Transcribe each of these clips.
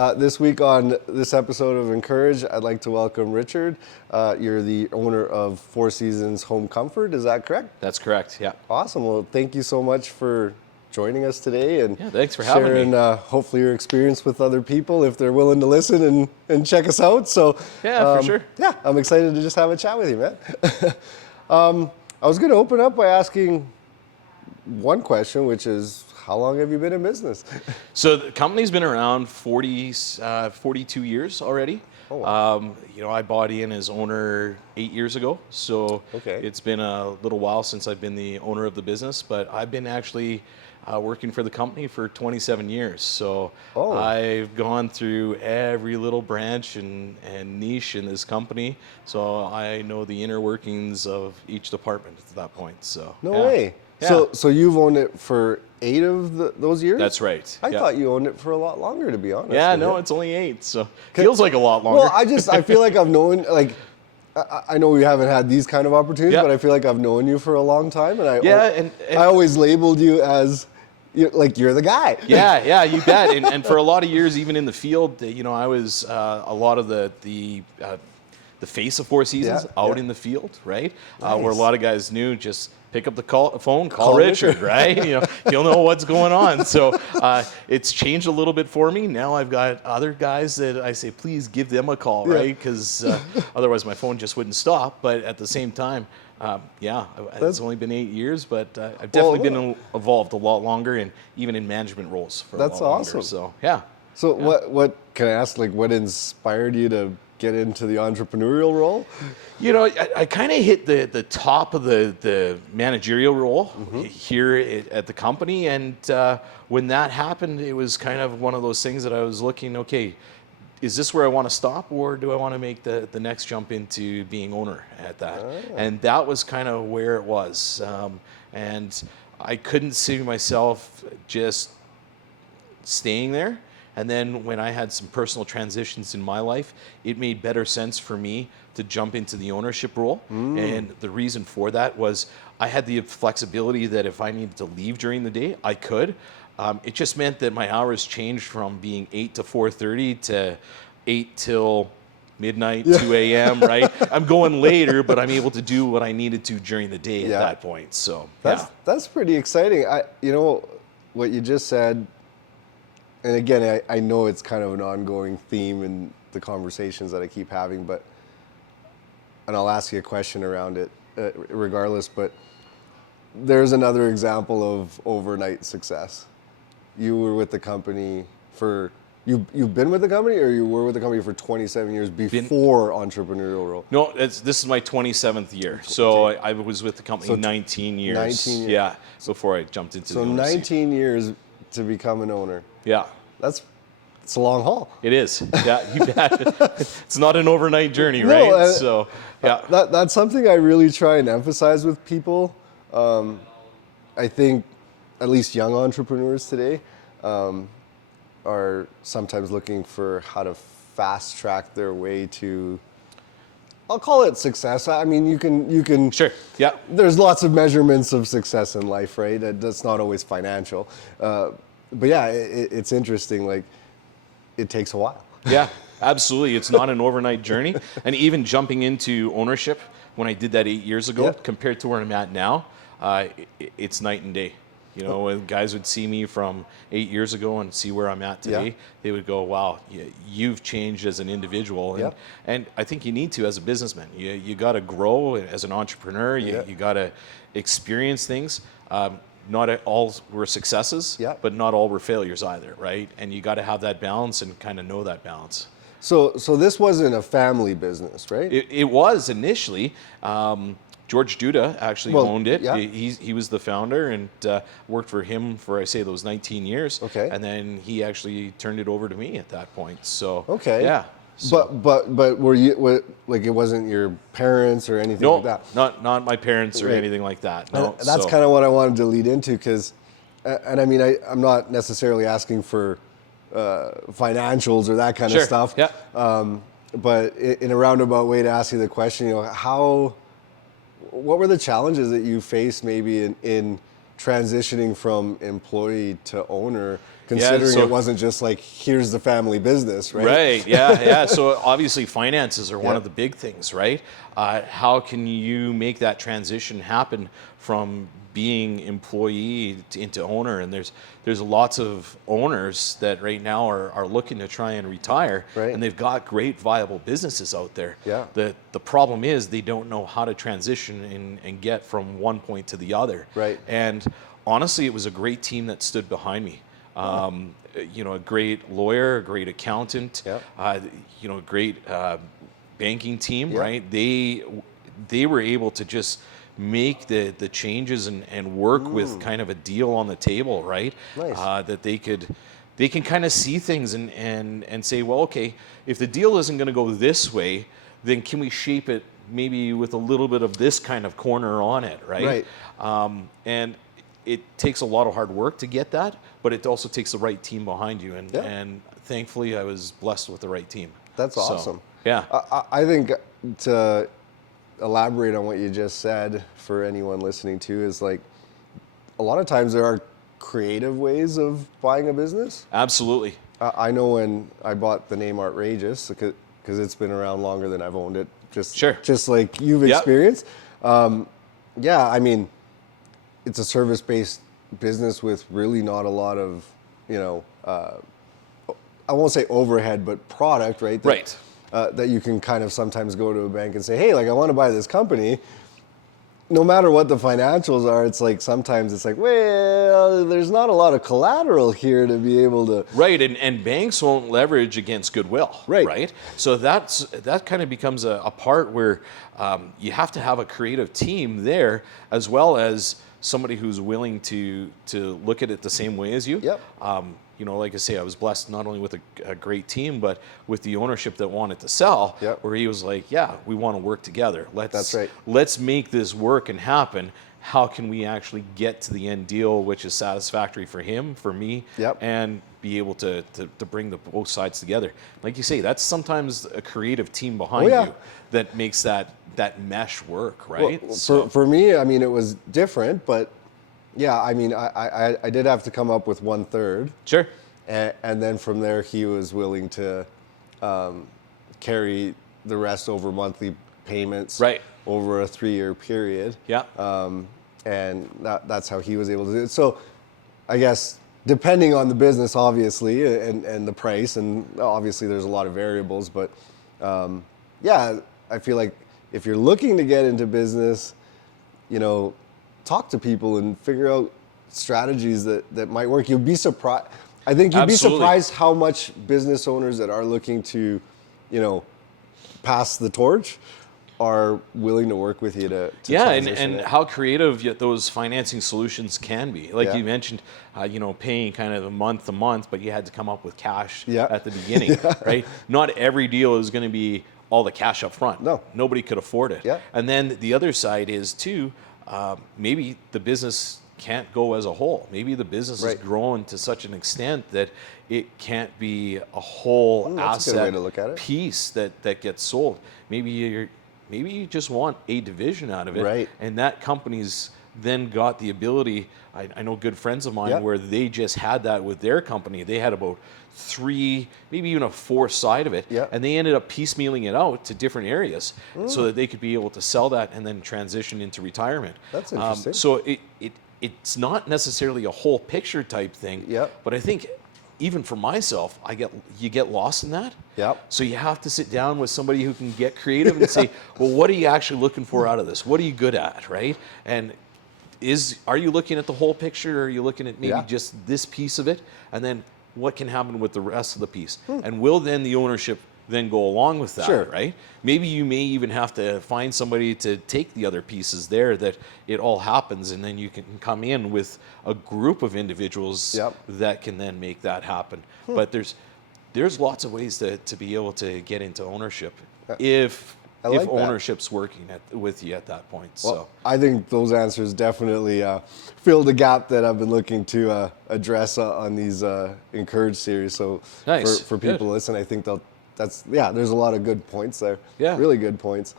This week on this episode of Encourage, I'd like to welcome Richard. You're the owner of Four Seasons Home Comfort, is that correct? That's correct, yeah. Awesome. Well, thank you so much for joining us today and thanks for having sharing, me. Hopefully your experience with other people if they're willing to listen and check us out. So for sure. Yeah, I'm excited to just have a chat with you, man. I was going to open up by asking one question, which is, how long have you been in business? So the company's been around 42 years already. Oh, wow. I bought in as owner 8 years ago. So Okay. It's been a little while since I've been the owner of the business, but I've been actually working for the company for 27 years. So I've gone through every little branch and niche in this company. So I know the inner workings of each department at that point. So No way. Yeah. So you've owned it for 8 of those years? That's right. I thought you owned it for a lot longer, to be honest. Yeah, no, it's only 8, so feels like a lot longer. Well, I feel like I've known, like, I know we haven't had these kind of opportunities, but I feel like I've known you for a long time, and I always labeled you as, you're the guy. Yeah, you bet. And for a lot of years, even in the field, I was a lot of the face of Four Seasons out in the field, right? Nice. Where a lot of guys knew just pick up the phone, call Richard, right? He'll know what's going on. So it's changed a little bit for me. Now I've got other guys that I say, please give them a call, right? Because otherwise my phone just wouldn't stop. But at the same time, it's only been 8 years, but I've definitely been involved a lot longer, and even in management roles for a lot longer. Awesome. So yeah. So what can I ask? Like, what inspired you to get into the entrepreneurial role? I kind of hit the top of the managerial role here at the company, and when that happened, it was kind of one of those things that I was looking, okay, is this where I want to stop, or do I want to make the next jump into being owner at that? And that was kind of where it was. And I couldn't see myself just staying there. And then when I had some personal transitions in my life, it made better sense for me to jump into the ownership role. And the reason for that was I had the flexibility that if I needed to leave during the day, I could. It just meant that my hours changed from being 8 to 4:30 to 8 till midnight, 2 a.m., right? I'm going later, but I'm able to do what I needed to during the day at that point. So that's pretty exciting. What you just said, and again, I know it's kind of an ongoing theme in the conversations that I keep having, and I'll ask you a question around it regardless, but there's another example of overnight success. You were with the company you've been with the company, or you were with the company for 27 years before entrepreneurial role? No, this is my 27th year. So I was with the company 19 years. 19 years. Yeah, before I jumped into the ownership. 19 years to become an owner. Yeah. It's a long haul. It is. Yeah, you bet. It's not an overnight journey, right? That's something I really try and emphasize with people. I think at least young entrepreneurs today are sometimes looking for how to fast track their way to, I'll call it success. I mean, you can. Sure. Yeah. There's lots of measurements of success in life, right? That's not always financial. But yeah, it's interesting. Like, it takes a while. Yeah, absolutely. It's not an overnight journey. And even jumping into ownership, when I did that 8 years ago, compared to where I'm at now, it's night and day. When guys would see me from 8 years ago and see where I'm at today, they would go, wow, you've changed as an individual. And I think you need to as a businessman. You got to grow as an entrepreneur. You got to experience things. Not all were successes, but not all were failures either, right? And you got to have that balance and kind of know that balance. So this wasn't a family business, right? It was initially. George Duda actually owned it. Yeah. He was the founder, and worked for him for, those 19 years. Okay. And then he actually turned it over to me at that point. So yeah. So. But were you like, it wasn't your parents or anything like that? Not my parents or anything like that. No. And that's kind of what I wanted to lead into, because, and I mean, I'm not necessarily asking for financials or that kind of stuff. Yeah. But in a roundabout way to ask you the question, what were the challenges that you faced maybe in transitioning from employee to owner, considering so- it wasn't just like, here's the family business, right? Right. Yeah. Yeah. So obviously, finances are one Yeah. of the big things, right? How can you make that transition happen from being employee into owner? And there's lots of owners that right now are looking to try and retire, Right. and they've got great viable businesses out there. Yeah. The problem is they don't know how to transition and get from one point to the other. Right. And honestly, it was a great team that stood behind me. A great lawyer, a great accountant, Yeah. a great banking team, Yeah. right? They were able to just make the changes and work with kind of a deal on the table, right? Nice. That they can kind of see things and say, well, okay, if the deal isn't going to go this way, then can we shape it maybe with a little bit of this kind of corner on it, right? And it takes a lot of hard work to get that, but it also takes the right team behind you. And thankfully, I was blessed with the right team. That's So, awesome. yeah. I think to elaborate on what you just said for anyone listening to is like, a lot of times there are creative ways of buying a business. Absolutely. I know when I bought the name Outrageous, because it's been around longer than I've owned it, just like you've Yep. experienced. I mean, it's a service-based business with really not a lot of, I won't say overhead, but product, right? Right. That you can kind of sometimes go to a bank and say, hey, like I want to buy this company. No matter what the financials are, it's like sometimes it's like, well, there's not a lot of collateral here to be able to. Right, and banks won't leverage against goodwill, Right. So that kind of becomes a part where you have to have a creative team there, as well as somebody who's willing to look at it the same way as you. Yep. Like I say, I was blessed not only with a great team, but with the ownership that wanted to sell, Yep. where he was like, yeah, we want to work together. That's right. Let's make this work and happen. How can we actually get to the end deal, which is satisfactory for him, for me, Yep. and be able to bring both sides together. Like you say, that's sometimes a creative team behind yeah. you that makes that mesh work, right? Well, for me, I mean, it was different, but yeah, I mean, I did have to come up with 1/3. Sure. And then from there, he was willing to carry the rest over monthly payments Right. over a 3-year period. Yeah. And that's how he was able to do it. So I guess depending on the business, obviously, and the price, and obviously there's a lot of variables, but I feel like if you're looking to get into business, talk to people and figure out strategies that might work. You'll be surprised. I think you'd Absolutely. be surprised how much business owners that are looking to, pass the torch are willing to work with you to transition and it. how creative yet those financing solutions can be. Like Yeah. you mentioned, paying kind of a month to month, but you had to come up with cash Yeah. at the beginning, right? Not every deal is going to be all the cash up front. No. Nobody could afford it. Yeah. And then the other side is too, maybe the business can't go as a whole. Maybe the business Right. is growing to such an extent that it can't be a whole that's a good asset way to look at it. piece that gets sold. Maybe you just want a division out of it, Right. and that company's then got the ability. I know good friends of mine Yeah. where they just had that with their company. They had about 3, maybe even a 4th side of it, Yeah. and they ended up piecemealing it out to different areas so that they could be able to sell that and then transition into retirement. That's interesting. So it's not necessarily a whole picture type thing, Yeah. but I think even for myself, you get lost in that. Yep. So you have to sit down with somebody who can get creative and say, well, what are you actually looking for out of this? What are you good at, right? And are you looking at the whole picture, or are you looking at maybe Yeah. just this piece of it? And then what can happen with the rest of the piece? And will then the ownership then go along with that, Sure. right? Maybe you may even have to find somebody to take the other pieces there, that it all happens, and then you can come in with a group of individuals Yep. that can then make that happen. But there's lots of ways to be able to get into ownership if I like that. ownership's working with you at that point. Well, I think those answers definitely fill the gap that I've been looking to address on these Encourage series. So Nice. for Good. people listening, I think there's a lot of good points there. Yeah. Really good points.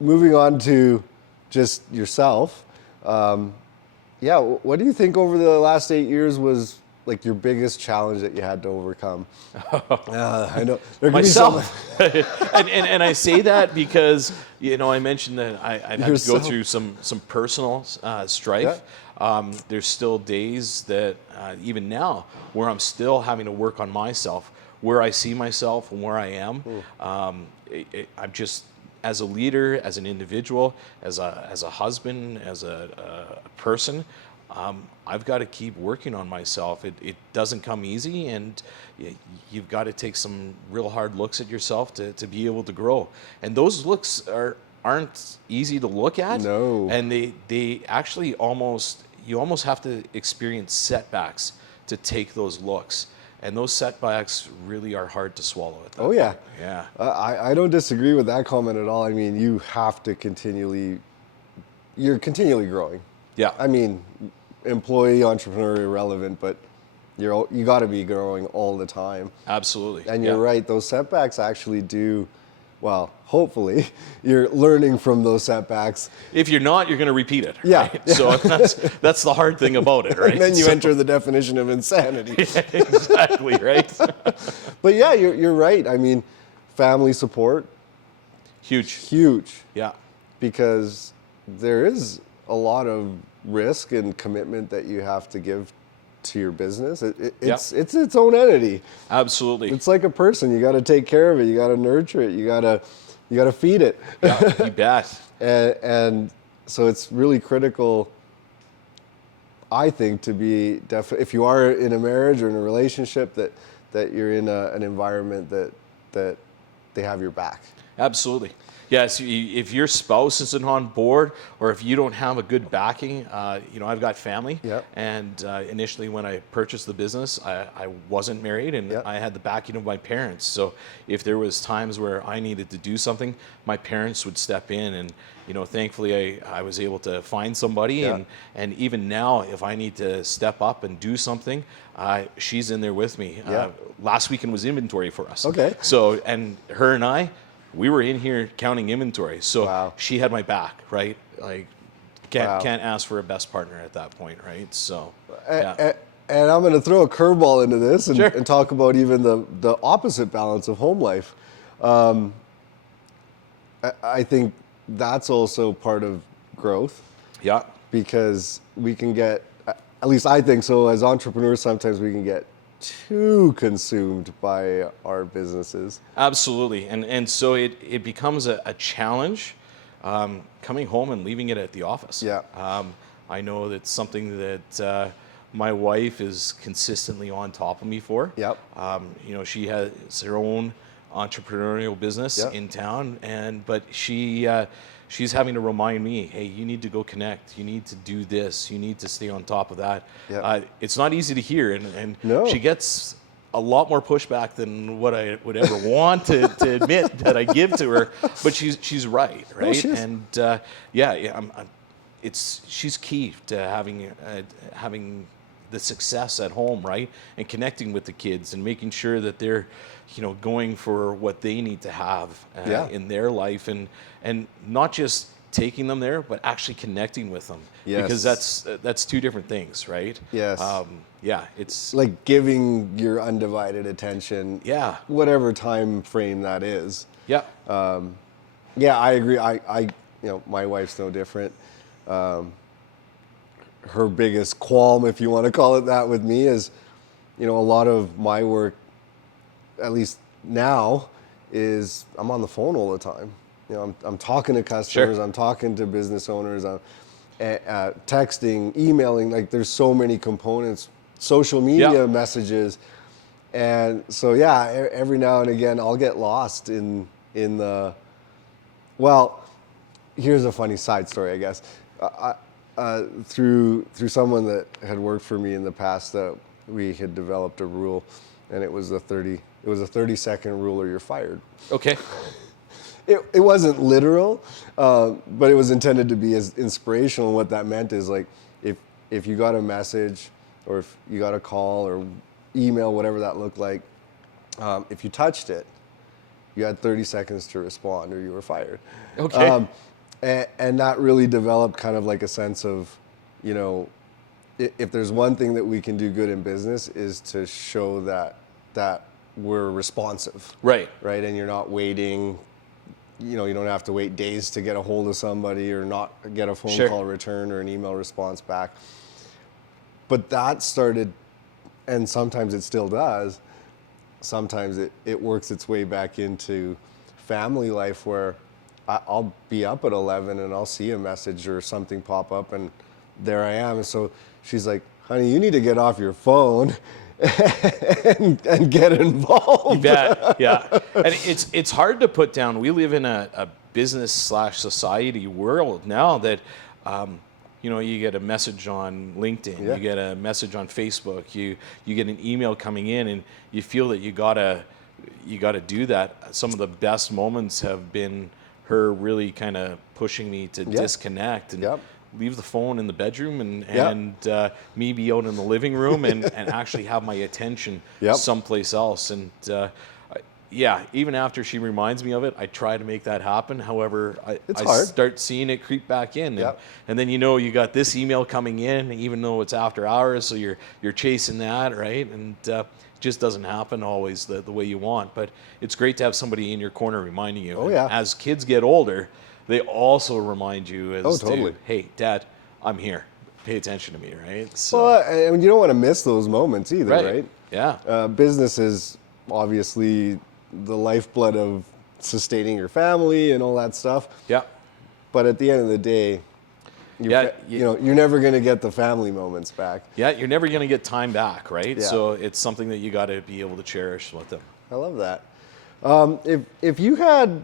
Moving on to just yourself, Yeah, what do you think over the last 8 years was like your biggest challenge that you had to overcome? I know there could be some. Myself. and I say that because, I mentioned that I've had to go Yourself. through some personal strife. There's still days that even now where I'm still having to work on myself, where I see myself and where I am. I'm just, as a leader, as an individual, as a husband, as a person, I've got to keep working on myself. It doesn't come easy, and you've got to take some real hard looks at yourself to be able to grow. And those looks aren't easy to look at. No. And they actually you almost have to experience setbacks to take those looks. And those setbacks really are hard to swallow at that point. Yeah. Yeah. I don't disagree with that comment at all. I mean, you have to you're continually growing. Yeah. I mean, employee, entrepreneur, irrelevant, but you got to be growing all the time. Absolutely. And you're right, those setbacks actually do, well, hopefully you're learning from those setbacks. If you're not, you're going to repeat it. Yeah. Right? So that's the hard thing about it, right? And then you enter the definition of insanity. Exactly, right? But yeah, you're right. I mean, family support, huge. Yeah. Because there is a lot of risk and commitment that you have to give to your business. It's its own entity. Absolutely. It's like a person. You got to take care of it. You got to nurture it. You got to feed it. Yeah, you bet. and so it's really critical, I think, to be if you are in a marriage or in a relationship, that you're in an environment that they have your back. Absolutely. Yes, if your spouse isn't on board, or if you don't have a good backing, I've got family. Yep. And initially when I purchased the business, I wasn't married, and Yep. I had the backing of my parents. So if there was times where I needed to do something, my parents would step in, and thankfully I was able to find somebody. Yeah. And even now, if I need to step up and do something, she's in there with me. Yeah. Last weekend was inventory for us. Okay. So, and her and I, we were in here counting inventory. So Wow. she had my back, right? Like, can't Wow. ask for a best partner at that point, right? So, And I'm going to throw a curveball into this and, Sure. and talk about even the opposite balance of home life. I think that's also part of growth, yeah, because we can get, at least I think so, as entrepreneurs, sometimes we can get too consumed by our businesses. absolutely. And so it becomes a challenge coming home and leaving it at the office. Yeah. I know that's something that my wife is consistently on top of me for. Yep. She has her own entrepreneurial business Yep. in town, but she's having to remind me, hey, you need to go connect. You need to do this. You need to stay on top of that. Yep. It's not easy to hear, and No. she gets a lot more pushback than what I would ever want to admit that I give to her. But she's right, right? No, she is. And she's key to having the success at home, right? And connecting with the kids and making sure that they're, going for what they need to have Yeah. in their life, and not just taking them there, but actually connecting with them. Yes. Because that's two different things, right? Yes. It's Like giving your undivided attention, yeah, whatever time frame that is. yeah, Yeah, I agree. My wife's no different. Her biggest qualm, if you want to call it that, with me is, a lot of my work, at least now, is I'm on the phone all the time. I'm talking to customers, Sure. I'm talking to business owners, I'm texting, emailing. Like, there's so many components, social media Yeah. messages, and so yeah, every now and again I'll get lost in the. Well, here's a funny side story, I guess. Through someone that had worked for me in the past, that we had developed a rule, and it was a 30-second rule or you're fired. okay, It wasn't literal, but it was intended to be as inspirational. And what that meant is, like, if you got a message, or if you got a call or email, whatever that looked like, if you touched it, you had 30 seconds to respond or you were fired. Okay. And that really developed kind of like a sense of, you know, if there's one thing that we can do good in business is to show that we're responsive. Right. Right. And you're not waiting, you know, you don't have to wait days to get a hold of somebody or not get a phone call return or an email response back. But that started, and sometimes it still does, sometimes it works its way back into family life where I'll be up at 11 and I'll see a message or something pop up and there I am. And so she's like, honey, you need to get off your phone and get involved. You bet. Yeah. And it's hard to put down. We live in a business/society world now that, you know, you get a message on LinkedIn, you get a message on Facebook, you get an email coming in, and you feel that you gotta do that. Some of the best moments have been her really kind of pushing me to disconnect and leave the phone in the bedroom and me be out in the living room and actually have my attention someplace else. And even after she reminds me of it, I try to make that happen. However, I start seeing it creep back in. And then, you know, you got this email coming in, even though it's after hours, so you're chasing that, right? And it just doesn't happen always the way you want. But it's great to have somebody in your corner reminding you. As kids get older, they also remind you as to, hey, Dad, I'm here. Pay attention to me, right? So, well, and you don't want to miss those moments either, right? Yeah. Business is obviously the lifeblood of sustaining your family and all that stuff. Yeah. But at the end of the day, you know, you're never going to get the family moments back. Yeah, you're never going to get time back, right? Yeah. So it's something that you got to be able to cherish with them. I love that. If you had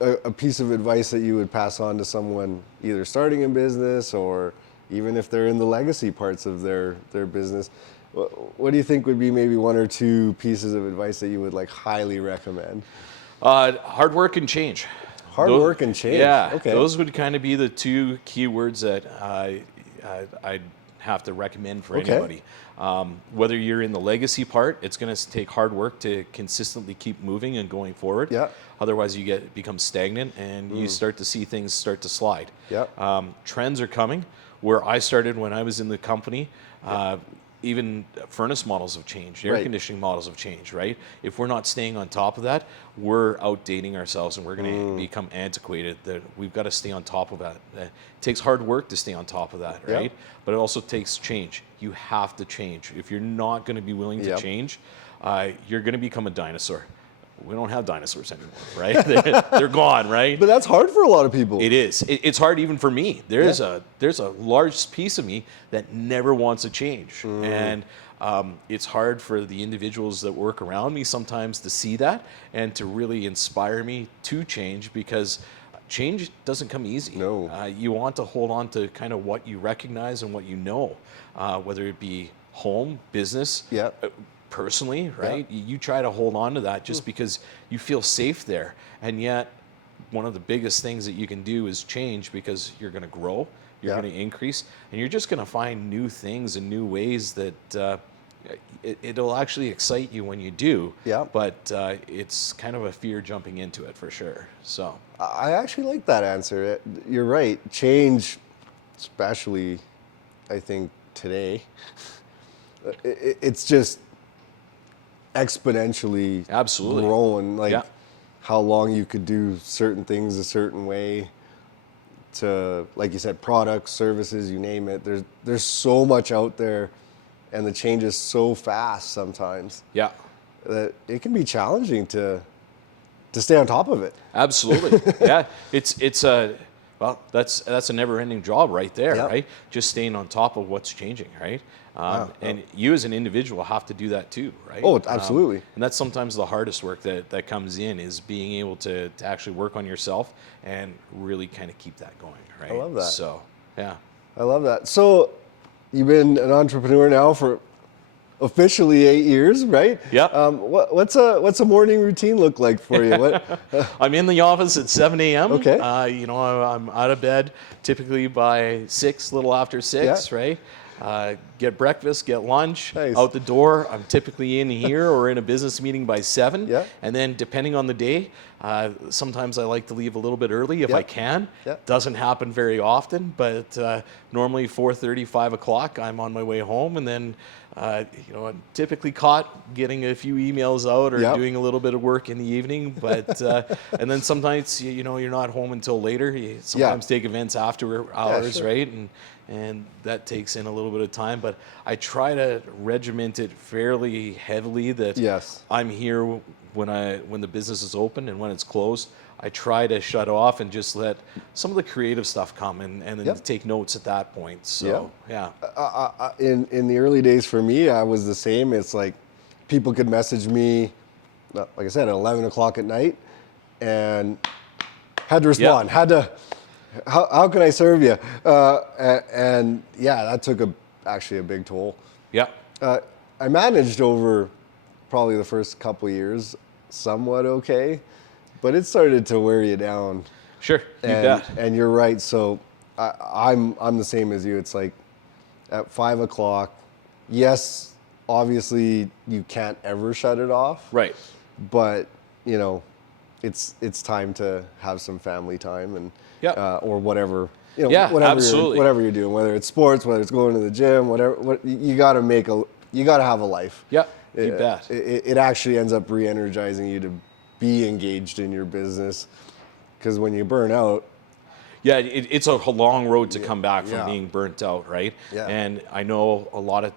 a piece of advice that you would pass on to someone either starting in business or even if they're in the legacy parts of their business, what do you think would be maybe one or two pieces of advice that you would like highly recommend? Hard work and change. Hard work and change. Yeah, okay. Those would kind of be the two key words that I'd have to recommend for anybody. Whether you're in the legacy part, it's going to take hard work to consistently keep moving and going forward. Yeah. Otherwise, you become stagnant and you start to see things start to slide. Yeah. Trends are coming. Where I started when I was in the company, even furnace models have changed, air conditioning models have changed, right? If we're not staying on top of that, we're outdating ourselves and we're going to become antiquated. That we've got to stay on top of that. It takes hard work to stay on top of that, right? But it also takes change. You have to change. If you're not going to be willing to change, you're going to become a dinosaur. We don't have dinosaurs anymore, right? They're gone, right? But that's hard for a lot of people. It is. It's hard even for me. There's a large piece of me that never wants to change, and it's hard for the individuals that work around me sometimes to see that and to really inspire me to change, because change doesn't come easy. No. You want to hold on to kind of what you recognize and what you know, whether it be home, business. Personally, right? You try to hold on to that just because you feel safe there. And yet, one of the biggest things that you can do is change, because you're going to grow, you're going to increase, and you're just going to find new things and new ways that it'll actually excite you when you do. But it's kind of a fear jumping into it for sure. So I actually like that answer. You're right. Change, especially, I think, today, it's just exponentially growing, like how long you could do certain things a certain way, to, like you said, products, services, you name it. There's so much out there, and the change is so fast sometimes that it can be challenging to stay on top of it. Absolutely. It's a that's a never-ending job right there, right? Just staying on top of what's changing, right? And you as an individual have to do that too, right? Oh, absolutely. And that's sometimes the hardest work that comes in, is being able to actually work on yourself and really kind of keep that going, right? I love that. So, yeah. I love that. So you've been an entrepreneur now for officially 8 years, right? What's a morning routine look like for you? I'm in the office at 7 a.m. Okay. I'm out of bed typically by 6, little after 6, right? Get breakfast, get lunch, out the door. I'm typically in here or in a business meeting by 7. And then depending on the day, Sometimes I like to leave a little bit early if I Yep. can. Yep. Doesn't happen very often, but normally 4:30, 5 o'clock, I'm on my way home, and then I'm typically caught getting a few emails out or Yep. doing a little bit of work in the evening. But and then sometimes you're not home until later. You sometimes take events after hours, sure. right? And that takes in a little bit of time. But I try to regiment it fairly heavily that Yes. I'm here when the business is open, and when it's closed, I try to shut off and just let some of the creative stuff come and then Yep. take notes at that point. So yeah. In the early days for me, I was the same. It's like people could message me, like I said, at 11 o'clock at night, and had to respond. Had to. How can I serve you? And yeah, that took actually a big toll. Yeah. I managed over probably the first couple of years somewhat okay, but it started to wear you down. Sure. You bet. And you're right. So I'm the same as you. It's like at 5 o'clock. Yes, obviously you can't ever shut it off. Right. But it's time to have some family time and or whatever. Whatever you're doing, whether it's sports, whether it's going to the gym, whatever. You got to have a life. Yeah. You bet. It actually ends up re-energizing you to be engaged in your business, because when you burn out, it's a long road to come back from Yeah. being burnt out, right? Yeah. And I know a lot of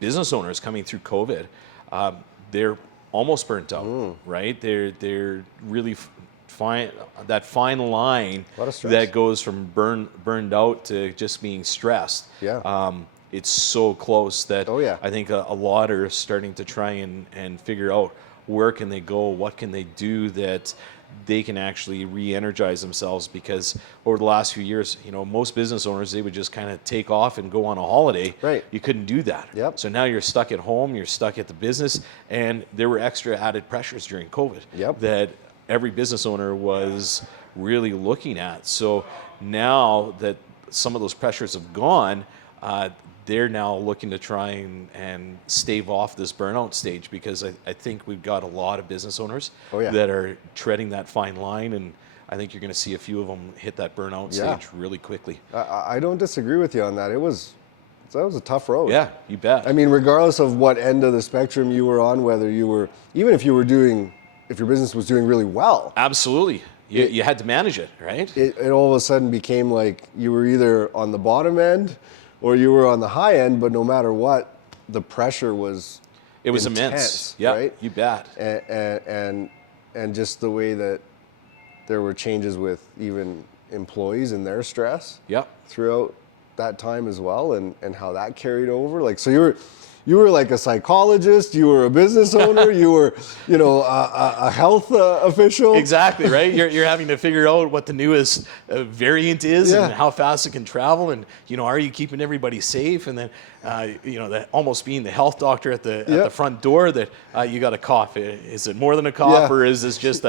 business owners coming through COVID, they're almost burnt out, right? They're really fine line A lot of stress. that goes from burned out to just being stressed. Yeah. It's so close that Oh, yeah. I think a lot are starting to try and figure out where can they go, what can they do that they can actually re-energize themselves, because over the last few years, most business owners, they would just kind of take off and go on a holiday. Right. You couldn't do that. Yep. So now you're stuck at home, you're stuck at the business, and there were extra added pressures during COVID Yep. that every business owner was really looking at. So now that some of those pressures have gone, they're now looking to try and stave off this burnout stage, because I think we've got a lot of business owners that are treading that fine line, and I think you're going to see a few of them hit that burnout stage really quickly. I don't disagree with you on that. That was a tough road. Yeah, you bet. I mean, regardless of what end of the spectrum you were on, whether you were, even if your business was doing really well, Absolutely. You had to manage it, right? it all of a sudden became like you were either on the bottom end or you were on the high end, but no matter what, the pressure was immense. intense, Yeah, right? you bet. And just the way that there were changes with even employees and their stress Yep. throughout that time as well, and how that carried over. Like, so you were like a psychologist, you were a business owner, you were, a health official. Exactly, right? You're having to figure out what the newest variant is and how fast it can travel, and are you keeping everybody safe? And then that almost being the health doctor at the front door, that you got a cough. Is it more than a cough, or is this just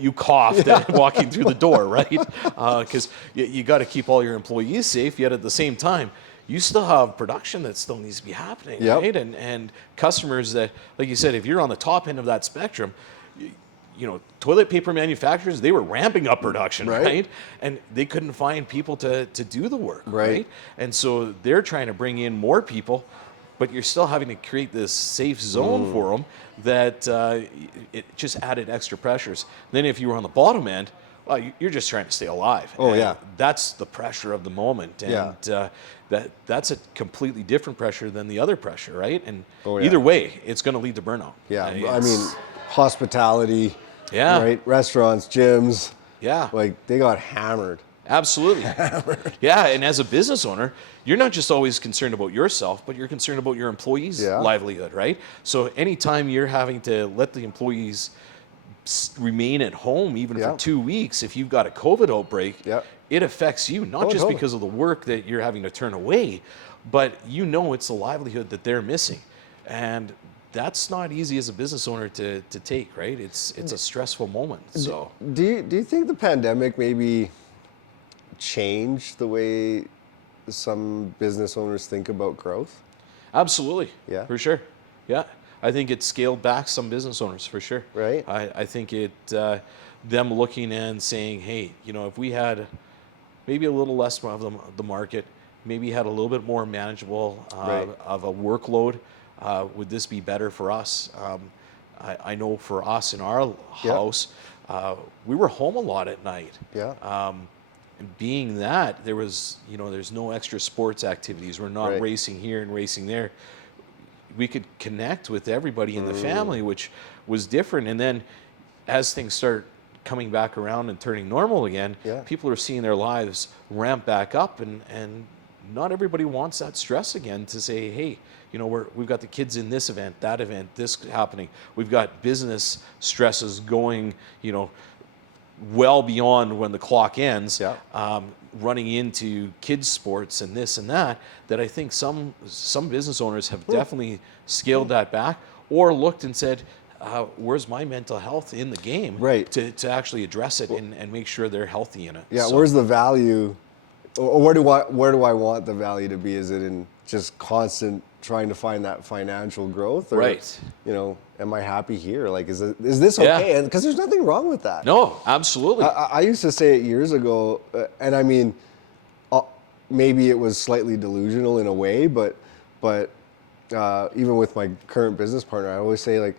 you coughed walking through the door, right? Because you got to keep all your employees safe, yet at the same time, you still have production that still needs to be happening, right? And customers that, like you said, if you're on the top end of that spectrum, toilet paper manufacturers, they were ramping up production, right? And they couldn't find people to do the work, right? And so they're trying to bring in more people, but you're still having to create this safe zone for them that it just added extra pressures. Then if you were on the bottom end, well, you're just trying to stay alive. That's the pressure of the moment. And that's a completely different pressure than the other pressure, right? And either way, it's going to lead to burnout. I mean, hospitality, Yeah. right? Restaurants, gyms. Yeah. Like, they got hammered. Absolutely. Yeah, and as a business owner, you're not just always concerned about yourself, but you're concerned about your employees' livelihood, right? So anytime you're having to let the employees remain at home even for 2 weeks, if you've got a COVID outbreak, it affects you, not just because of the work that you're having to turn away, but it's the livelihood that they're missing. And that's not easy as a business owner to take, right? It's a stressful moment. So Do you think the pandemic maybe changed the way some business owners think about growth? absolutely. Yeah. For sure. Yeah. I think it scaled back some business owners for sure. Right. I think it them looking and saying, hey, if we had maybe a little less of the market, maybe had a little bit more manageable Right. of a workload, would this be better for us? I know for us in our house, we were home a lot at night. Yeah. And being that there was, there's no extra sports activities. We're not Right. racing here and racing there. We could connect with everybody in the family, which was different. And then as things start coming back around and turning normal again, Yeah. people are seeing their lives ramp back up, and not everybody wants that stress again to say, hey, we've got the kids in this event, that event, this happening. We've got business stresses going, well beyond when the clock ends, running into kids sports and this and that I think some business owners have definitely scaled that back, or looked and said, where's my mental health in the game, Right. to actually address it and make sure they're healthy in it. Yeah, So, where's the value, or where do I want the value to be? Is it in just constant trying to find that financial growth, or Right. Am I happy here? Like, is this Yeah. okay? And because there's nothing wrong with that. No, absolutely. I used to say it years ago, and I mean, maybe it was slightly delusional in a way, but even with my current business partner, I always say, like,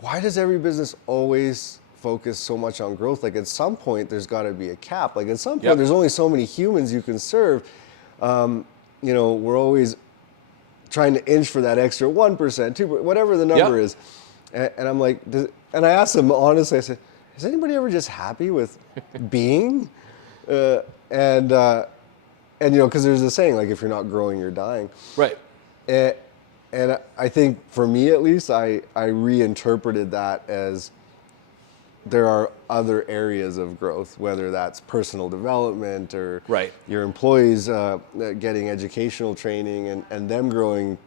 why does every business always focus so much on growth? Like, at some point, there's got to be a cap. Like, at some point, Yep. there's only so many humans you can serve. We're always trying to inch for that extra 1%, 2%, whatever the number Yep. is. And I'm like, and I asked them honestly, I said, is anybody ever just happy with being? Because there's a saying, like, if you're not growing, you're dying. Right. And I think for me, at least, I reinterpreted that as there are other areas of growth, whether that's personal development or Right. your employees getting educational training and them growing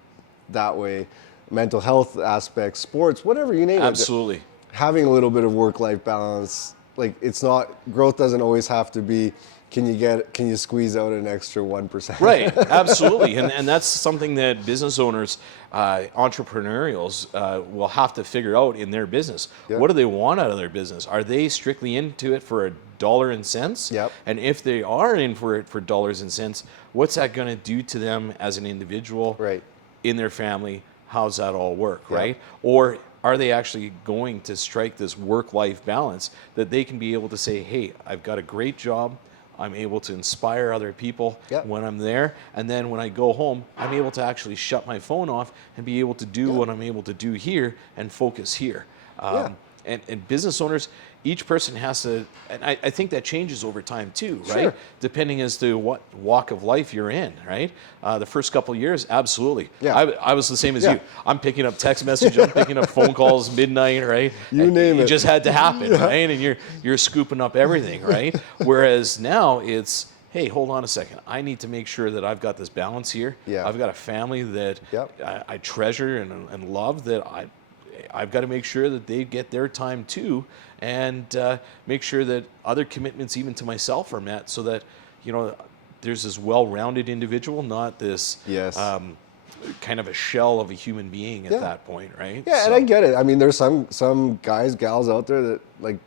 that way, mental health aspects, sports, whatever you name it. Absolutely. Having a little bit of work-life balance, like, it's not, growth doesn't always have to be, can you squeeze out an extra 1%? Right, absolutely. And that's something that business owners, entrepreneurials, will have to figure out in their business. Yep. What do they want out of their business? Are they strictly into it for $1 and cents? Yep. And if they are in for it for dollars and cents, what's that going to do to them as an individual, Right. in their family? How's that all work, Yep. right? Or are they actually going to strike this work-life balance that they can be able to say, hey, I've got a great job, I'm able to inspire other people Yep. when I'm there, and then when I go home, I'm able to actually shut my phone off and be able to do what I'm able to do here and focus here. And business owners, each person has to, and I think that changes over time too, right? Sure. Depending as to what walk of life you're in, right? The first couple of years, absolutely. Yeah. I was the same as Yeah. you. I'm picking up text messages, I'm picking up phone calls midnight, right? You name it. It just had to happen, right? And you're scooping up everything, right? Whereas now it's, hey, hold on a second. I need to make sure that I've got this balance here. Yeah. I've got a family that Yep. I treasure and love, that I've got to make sure that they get their time too, and make sure that other commitments, even to myself, are met, so that there's this well-rounded individual, not this Yes. kind of a shell of a human being at Yeah. that point, right? Yeah, and I get it. I mean, there's some guys, gals out there that, like,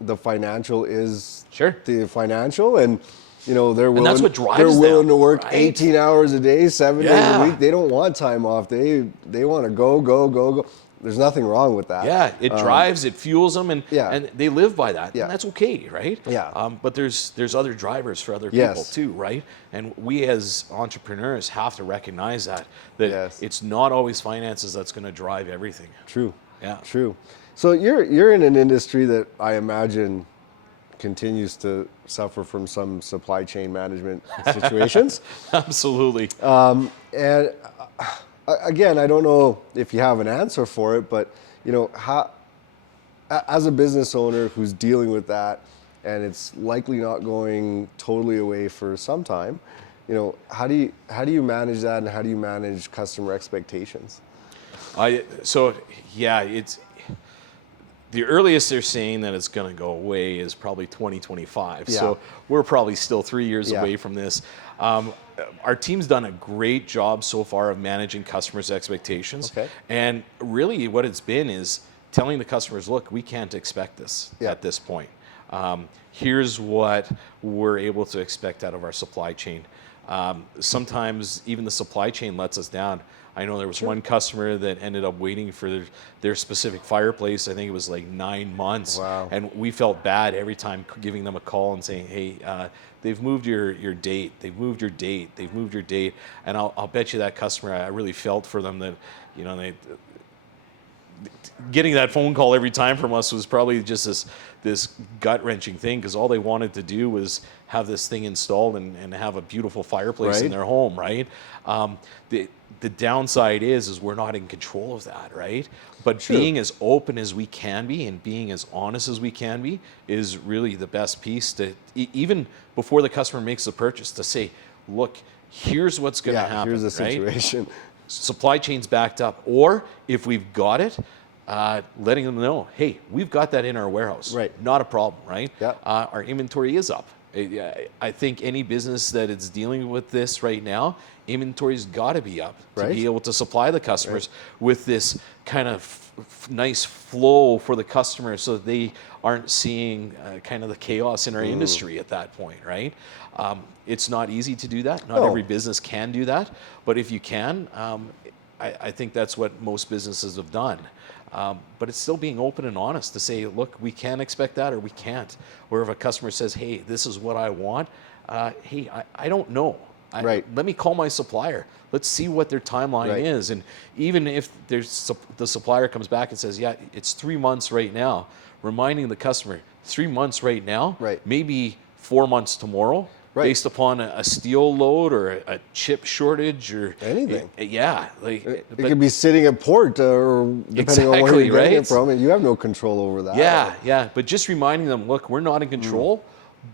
the financial is Sure. the financial, and they're willing. that's what drives They're willing them, to work right? 18 hours a day, 7 days Yeah. a week. They don't want time off. They want to go. There's nothing wrong with that. Yeah, it drives, it fuels them, and Yeah. and they live by that, Yeah. and that's okay, right? Yeah. But there's other drivers for other Yes. people too, right? And we as entrepreneurs have to recognize that Yes. it's not always finances that's going to drive everything. True. Yeah. True. So you're in an industry that I imagine continues to suffer from some supply chain management situations. Absolutely. And again, I don't know if you have an answer for it, but how, as a business owner who's dealing with that, and it's likely not going totally away for some time, how do you manage that, and how do you manage customer expectations? It's the earliest they're saying that it's going to go away is probably 2025. Yeah. So we're probably still 3 years Yeah. away from this. Our team's done a great job so far of managing customers' expectations. Okay. And really what it's been is telling the customers, look, we can't expect this Yeah. at this point. Here's what we're able to expect out of our supply chain. Sometimes even the supply chain lets us down. I know there was one customer that ended up waiting for their specific fireplace. I think it was like 9 months. Wow. And we felt bad every time giving them a call and saying, hey, they've moved your date. They've moved your date. They've moved your date. And I'll bet you that customer, I really felt for them that, you know, getting that phone call every time from us was probably just this gut-wrenching thing, because all they wanted to do was have this thing installed and have a beautiful fireplace in Right. their home, right? The downside is we're not in control of that, right? But Sure. being as open as we can be and being as honest as we can be is really the best piece to, even before the customer makes the purchase, to say, look, here's what's going to happen, here's the right? situation. Supply chain's backed up, or if we've got it, letting them know, hey, we've got that in our warehouse. Right. Not a problem, right? Yeah. Our inventory is up. I think any business that is dealing with this right now, inventory's got to be up to Right. be able to supply the customers with this kind of nice flow for the customer, so that they aren't seeing kind of the chaos in our industry at that point, right? It's not easy to do that. Not No. every business can do that, but if you can, I think that's what most businesses have done. But it's still being open and honest to say, look, we can expect that or we can't. Or if a customer says, hey, this is what I want, hey, I don't know. Right. Let me call my supplier. Let's see what their timeline Right. is. And even if the supplier comes back and says, yeah, it's 3 months right now, reminding the customer, 3 months right now, Right. maybe 4 months tomorrow, Right. based upon a steel load or a chip shortage or Anything. Yeah. It could be sitting at port, or depending on where Exactly, you're getting right? it from, and you have no control over that. Yeah. But just reminding them, look, we're not in control,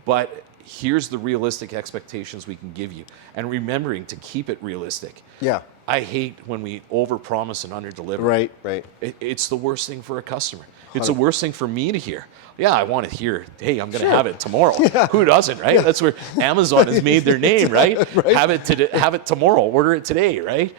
but here's the realistic expectations we can give you. And remembering to keep it realistic. Yeah. I hate when we overpromise and underdeliver. Right. Right. It's the worst thing for a customer. It's the worst thing for me to hear. Yeah, I want to hear, hey, I'm going to have it tomorrow. Who doesn't, right? That's where Amazon has made their name, right? Have it tomorrow, order it today, right?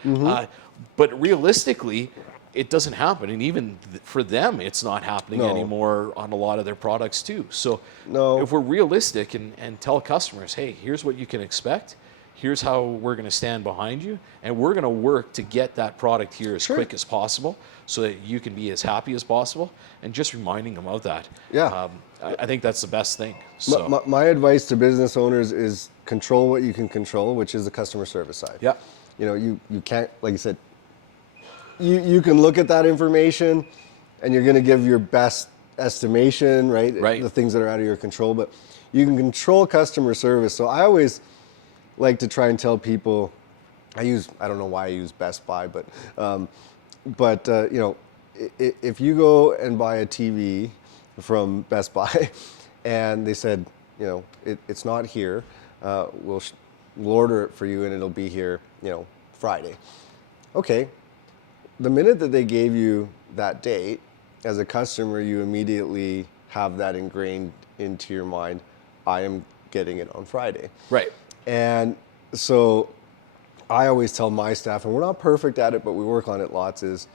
But realistically, it doesn't happen. And even for them, it's not happening No. anymore on a lot of their products too. So No. if we're realistic and tell customers, hey, here's what you can expect. Here's how we're going to stand behind you. And we're going to work to get that product here as quick as possible so that you can be as happy as possible. And just reminding them of that. Yeah. I think that's the best thing. So, My advice to business owners is control what you can control, which is the customer service side. yeah. You know, you can't, like you said, you can look at that information and you're going to give your best estimation, right? Right. The things that are out of your control, but you can control customer service. So I always like to try and tell people, I don't know why I use Best Buy, but you know, if you go and buy a TV from Best Buy and they said, you know, it's not here, we'll order it for you and it'll be here, you know, Friday. Okay. The minute that they gave you that date, as a customer, you immediately have that ingrained into your mind. I am getting it on Friday. Right. And so I always tell my staff, and we're not perfect at it, but we work on it lots, is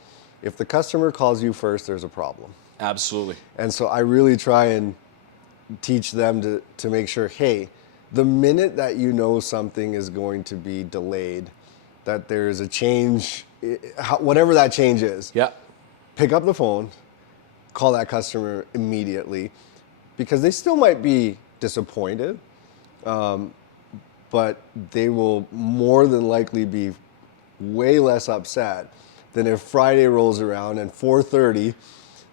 if the customer calls you first, there's a problem. Absolutely. And so I really try and teach them to make sure, hey, the minute that you know something is going to be delayed, that there's a change, whatever that change is, Yeah. pick up the phone, call that customer immediately, because they still might be disappointed, but they will more than likely be way less upset than if Friday rolls around and 4:30,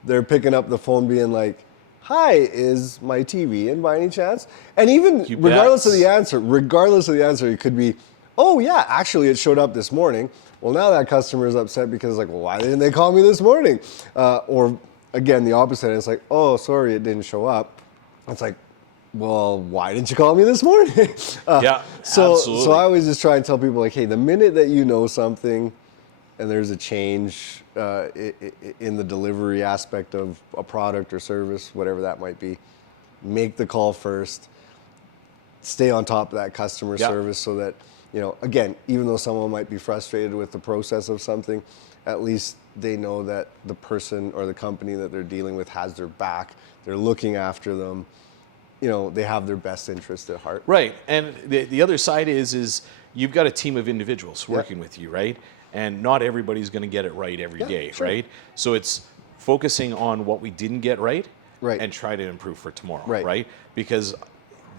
they're picking up the phone being like, hi, is my TV in by any chance? And even You regardless of bet. the answer, it could be, oh yeah, actually it showed up this morning. Well, now that customer is upset because like, well, why didn't they call me this morning? Or again, the opposite. It's like, oh, sorry, it didn't show up. It's like, well, why didn't you call me this morning? Yeah, So absolutely. I always just try and tell people like, hey, the minute that you know something, and there's a change in the delivery aspect of a product or service, whatever that might be, make the call first. Stay on top of that customer service so that, again, even though someone might be frustrated with the process of something, at least they know that the person or the company that they're dealing with has their back. They're looking after them. They have their best interest at heart. Right. And the other side is you've got a team of individuals working with you, right? And not everybody's going to get it right every day, sure. right? So it's focusing on what we didn't get right, Right. and try to improve for tomorrow, Right. right? Because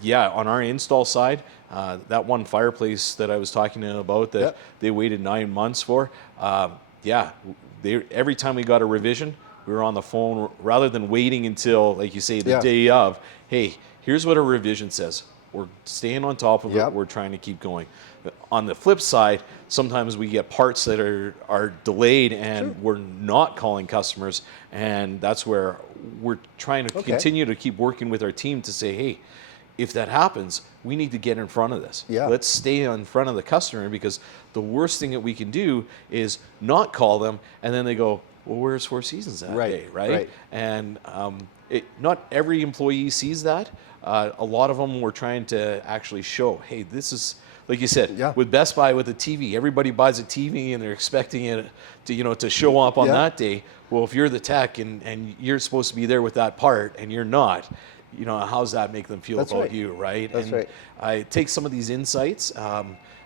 on our install side, that one fireplace that I was talking to you about that they waited 9 months for, every time we got a revision, we were on the phone rather than waiting until, like you say, the day of. Hey, here's what a revision says. We're staying on top of it. We're trying to keep going. On the flip side, sometimes we get parts that are delayed and we're not calling customers, and that's where we're trying to continue to keep working with our team to say, hey, if that happens, we need to get in front of this. Let's stay in front of the customer, because the worst thing that we can do is not call them and then they go, well, where's Four Seasons that day, right? And not every employee sees that. A lot of them we're trying to actually show, hey, this is, like you said, with Best Buy, with the TV, everybody buys a TV and they're expecting it to show up on that day. Well, if you're the tech and you're supposed to be there with that part and you're not, how's that make them feel about you, right? That's right. I take some of these insights,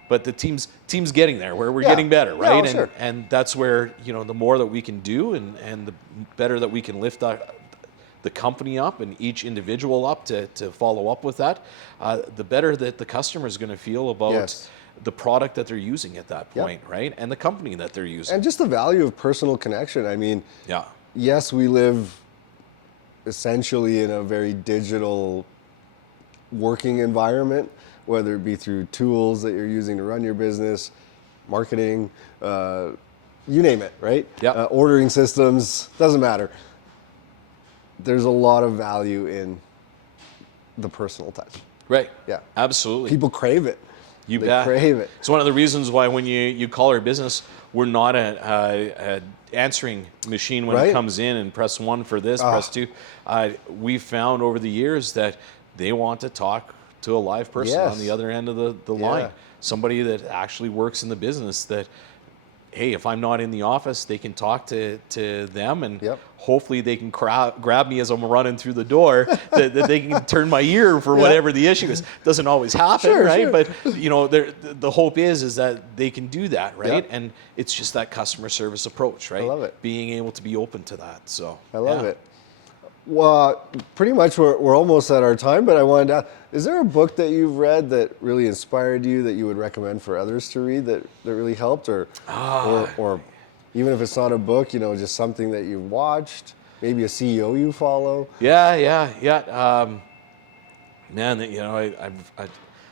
but the team's getting there, where we're getting better, right? And that's where, the more that we can do and the better that we can lift the company up and each individual up to follow up with that, the better that the customer is going to feel about the product that they're using at that point, right? And the company that they're using. And just the value of personal connection. I mean, yes, we live essentially in a very digital working environment, whether it be through tools that you're using to run your business, marketing, you name it, right? Ordering systems, doesn't matter. There's a lot of value in the personal touch. Right. Yeah. Absolutely. People crave it. They bet. Crave it. It's one of the reasons why when you call our business, we're not a answering machine when it comes in and press 1 for this, press 2. We've found over the years that they want to talk to a live person on the other end of the line. Somebody that actually works in the business that, hey, if I'm not in the office, they can talk to them, and hopefully they can grab me as I'm running through the door, that they can turn my ear for whatever the issue is. Doesn't always happen, right? But the hope is that they can do that, right? And it's just that customer service approach, right? I love it. Being able to be open to that. So I love it. Well, pretty much we're almost at our time, but I wanted to ask, is there a book that you've read that really inspired you that you would recommend for others to read that really helped, or even if it's not a book, just something that you've watched, maybe a CEO you follow? Man, I'm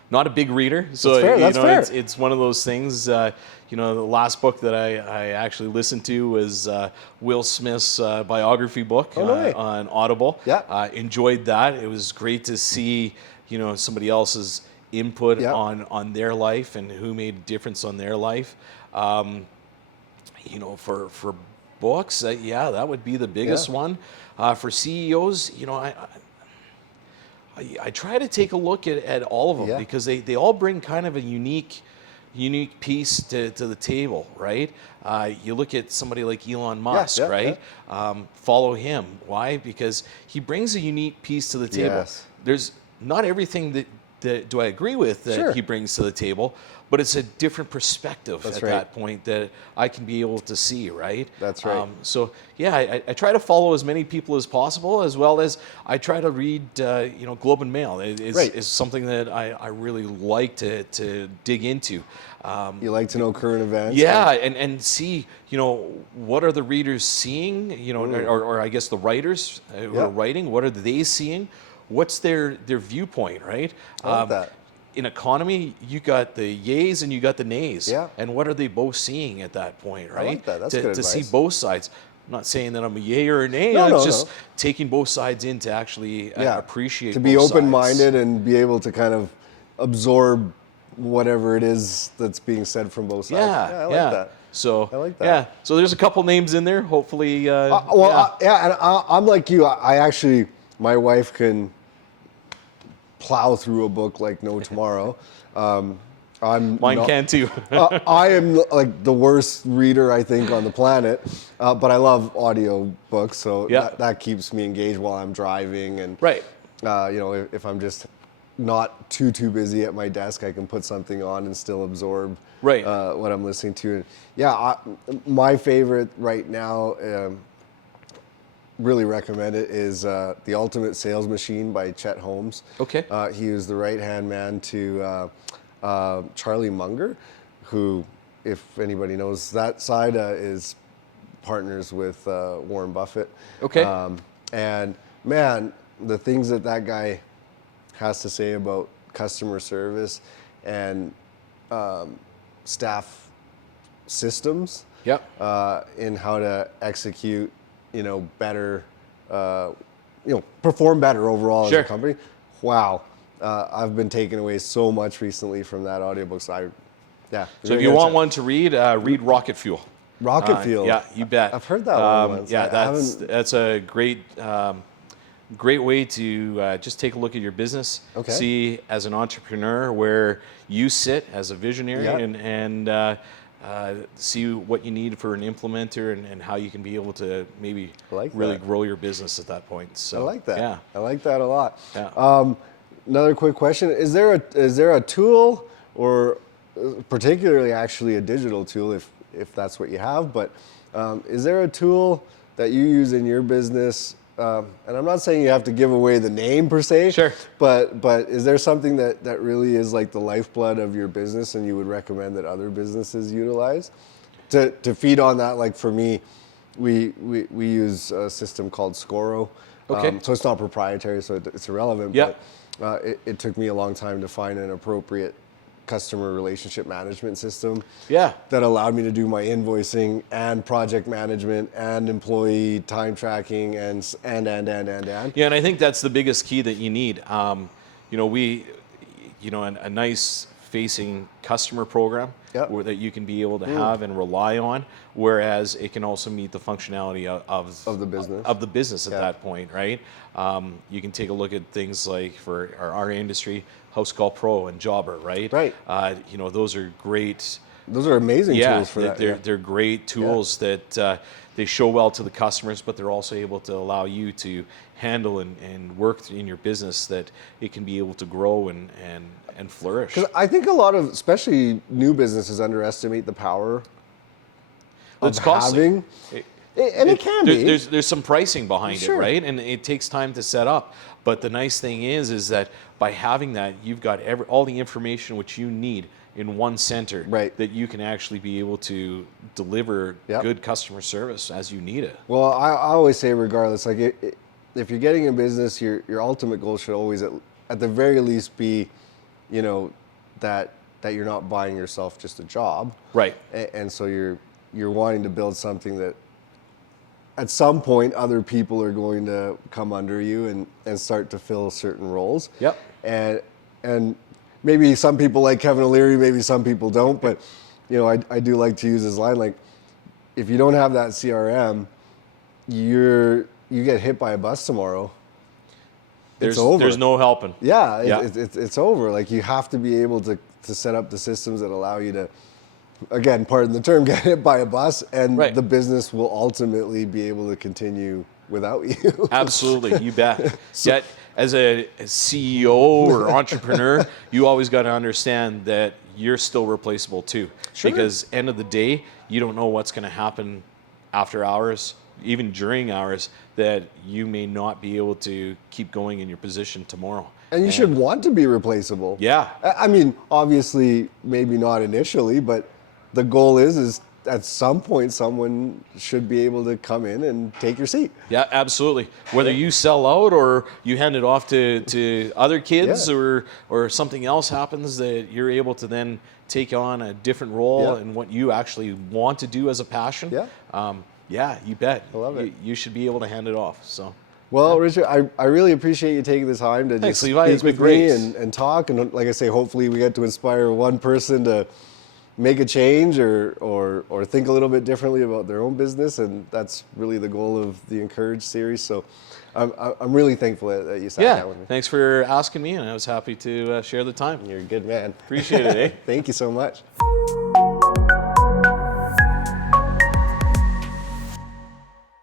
not a big reader, so that's fair. It's one of those things. The last book that I actually listened to was Will Smith's biography book on Audible. Enjoyed that. It was great to see somebody else's input on their life and who made a difference on their life. For books, that would be the biggest one. For CEOs, I try to take a look at all of them because they all bring kind of a unique piece to the table, right? You look at somebody like Elon Musk, right? Follow him. Why? Because he brings a unique piece to the table. There's not everything that do I agree with that he brings to the table, but it's a different perspective that point that I can be able to see, right? That's right. I try to follow as many people as possible, as well as I try to read, Globe and Mail is something that I really like to dig into. You like to know current events? And see, what are the readers seeing, or I guess the writers who are writing, what are they seeing? What's their viewpoint, right? I like that. In economy, you got the yays and you got the nays. And what are they both seeing at that point, right? I like that. That's good advice. To see both sides. I'm not saying that I'm a yay or a nay. Just taking both sides in to actually appreciate to be both open-minded sides. And be able to kind of absorb whatever it is that's being said from both sides. I like that. So I like that. Yeah, so there's a couple names in there. Hopefully, yeah. And I'm like you. I actually, my wife can plow through a book like no tomorrow. Mine can too. I am like the worst reader I think on the planet, but I love audio books, so Yeah. that keeps me engaged while I'm driving. And Right. if I'm just not too busy at my desk, I can put something on and still absorb Right. what I'm listening to. And yeah, my favorite right now, really recommend it, is The Ultimate Sales Machine by Chet Holmes. Okay. He was the right-hand man to Charlie Munger, who, if anybody knows that side, is partners with Warren Buffett. Okay. And man, the things that guy has to say about customer service and staff systems, Yep. in how to execute, better, perform better overall Sure. as a company. Wow. I've been taking away so much recently from that audiobook. So So if you want one to read, read Rocket Fuel. Rocket Fuel. Yeah, you bet. I've heard that one once. Yeah, I that's a great way to just take a look at your business. Okay. See as an entrepreneur where you sit as a visionary, Yeah. and see what you need for an implementer, and how you can be able to maybe like really that. grow your business at that point. So I like that. Yeah. I like that a lot. Yeah. Another quick question: Is there a tool, or particularly actually a digital tool, if that's what you have? But is there a tool that you use in your business? And I'm not saying you have to give away the name per se. Sure. But is there something that really is like the lifeblood of your business, and you would recommend that other businesses utilize to feed on that? Like for me, we use a system called Scoro. Okay. So it's not proprietary, so it's irrelevant. Yeah. But it took me a long time to find an appropriate customer relationship management system. Yeah. That allowed me to do my invoicing and project management and employee time tracking and. Yeah, and I think that's the biggest key that you need. A nice facing customer program, Yep. that you can be able to have and rely on, whereas it can also meet the functionality Of the business. Of the business at Yeah. that point, right? You can take a look at things like, for our industry, House Call Pro and Jobber, right? Right. Those are great. Those are amazing tools for that. They're great tools that they show well to the customers, but they're also able to allow you to handle and work in your business, that it can be able to grow and flourish. Because I think a lot of, especially new businesses, underestimate the power of It's costly. having. It can be. There's some pricing behind Sure. it, right? And it takes time to set up. But the nice thing is that by having that, you've got all the information which you need in one center, Right. that you can actually be able to deliver Yep. good customer service as you need it. Well, I always say, regardless, like if you're getting in business, your ultimate goal should always, at the very least, be, that you're not buying yourself just a job, Right. and so you're wanting to build something that at some point other people are going to come under you and start to fill certain roles. Yep. And maybe some people like Kevin O'Leary, maybe some people don't, but I do like to use his line, like, if you don't have that CRM, you get hit by a bus tomorrow. It's over. There's no helping. Yeah, Yeah. it's over. Like, you have to be able to set up the systems that allow you to, again, pardon the term, get hit by a bus, and Right. the business will ultimately be able to continue without you. Absolutely, you bet. Yet, as a CEO or entrepreneur, you always got to understand that you're still replaceable too. Sure. Because end of the day, you don't know what's going to happen after hours, even during hours, that you may not be able to keep going in your position tomorrow. And you should want to be replaceable. Yeah. I mean, obviously, maybe not initially, but the goal is at some point someone should be able to come in and take your seat. Yeah, absolutely. Whether you sell out or you hand it off to other kids, Yeah. or something else happens, that you're able to then take on a different role Yeah. and what you actually want to do as a passion. Yeah. Yeah, you bet. I love it. You should be able to hand it off. So. Well, Richard, I really appreciate you taking the time to Thanks, just Levi. speak It's been with me great. and talk. And like I say, hopefully we get to inspire one person to make a change or think a little bit differently about their own business, and that's really the goal of the Encourage series. So I'm really thankful that you sat down with me. Thanks for asking me, and I was happy to share the time. You're a good man. Appreciate it, eh? Thank you so much.